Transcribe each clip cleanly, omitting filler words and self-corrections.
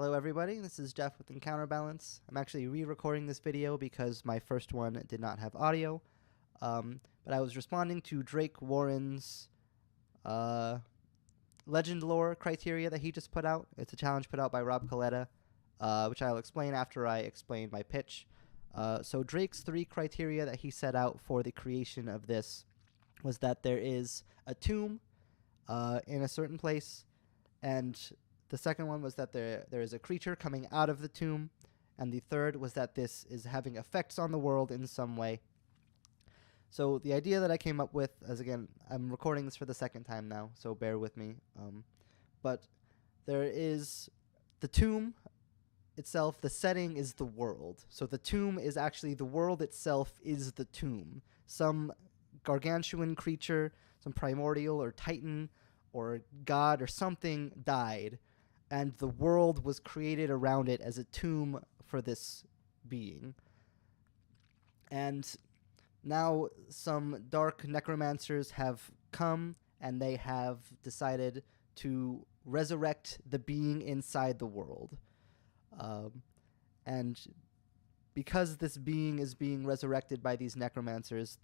Hello everybody, this is Jeff with Encounterbalance. I'm actually re-recording this video because my first one did not have audio, but I was responding to Drake Warren's legend lore criteria that he just put out. It's a challenge put out by Rob Coletta, which I'll explain after I explain my pitch. So Drake's 3 criteria that he set out for the creation of this was that there is a tomb in a certain place, and the second one was that there is a creature coming out of the tomb, and the third was that this is having effects on the world in some way. So the idea that I came up with, as again, I'm recording this for the second time now, so bear with me, but there is the tomb itself. The setting is the world. So the tomb is actually the world itself is the tomb. Some gargantuan creature, some primordial or titan or god or something died, and the world was created around it as a tomb for this being. And now some dark necromancers have come, and they have decided to resurrect the being inside the world. And because this being is being resurrected by these necromancers,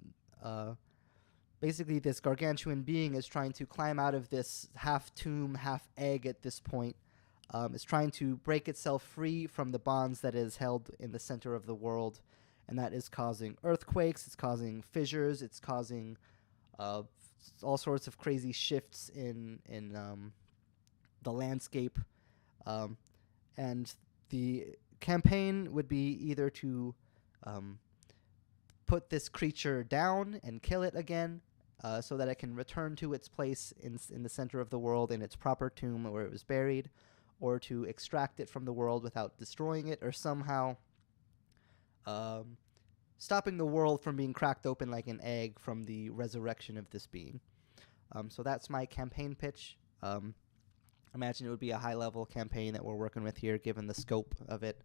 basically this gargantuan being is trying to climb out of this half tomb, half egg at this point. It's trying to break itself free from the bonds that is held in the center of the world, and that is causing earthquakes, it's causing fissures, it's causing all sorts of crazy shifts in the landscape. And the campaign would be either to put this creature down and kill it again, so that it can return to its place in the center of the world, in its proper tomb where it was buried, or to extract it from the world without destroying it, or somehow stopping the world from being cracked open like an egg from the resurrection of this being. So that's my campaign pitch. Imagine it would be a high-level campaign that we're working with here, given the scope of it.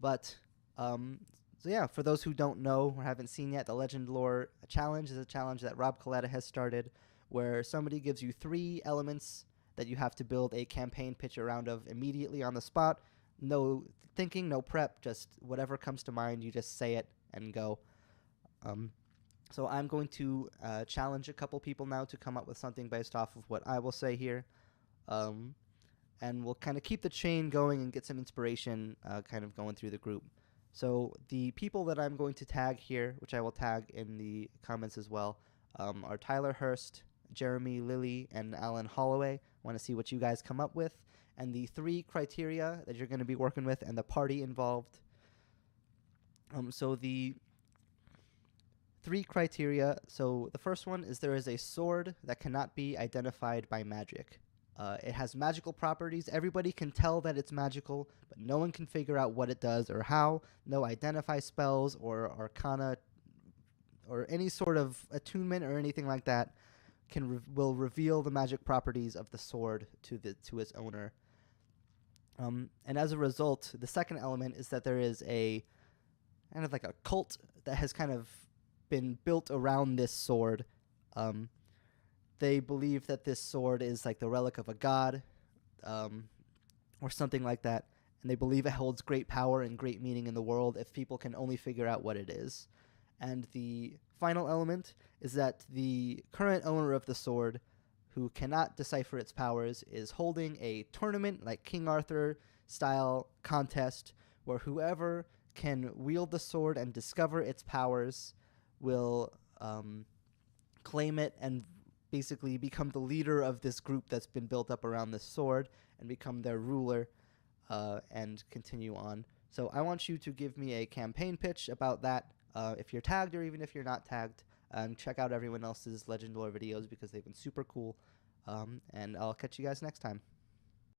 But, so yeah, for those who don't know or haven't seen yet, the Legend Lore Challenge is a challenge that Rob Coletta has started, where somebody gives you 3 elements that you have to build a campaign pitch around of immediately on the spot. No thinking, no prep, just whatever comes to mind, you just say it and go. So I'm going to challenge a couple people now to come up with something based off of what I will say here. And we'll kind of keep the chain going and get some inspiration kind of going through the group. So the people that I'm going to tag here, which I will tag in the comments as well, are Tyler Hurst, Jeremy Lilly, and Alan Holloway. I want to see what you guys come up with, and the 3 criteria that you're going to be working with, and the party involved. So the 3 criteria. So the first one is there is a sword that cannot be identified by magic. It has magical properties. Everybody can tell that it's magical, but no one can figure out what it does or how. No identify spells or arcana or any sort of attunement or anything like that will reveal the magic properties of the sword to its owner. And as a result, the second element is that there is a kind of like a cult that has kind of been built around this sword. They believe that this sword is like the relic of a god, or something like that, and they believe it holds great power and great meaning in the world if people can only figure out what it is. And the final element is that the current owner of the sword, who cannot decipher its powers, is holding a tournament, like King Arthur style contest, where whoever can wield the sword and discover its powers will claim it and basically become the leader of this group that's been built up around this sword and become their ruler, and continue on. So I want you to give me a campaign pitch about that, if you're tagged or even if you're not tagged. Check out everyone else's Legend Lore videos because they've been super cool, and I'll catch you guys next time.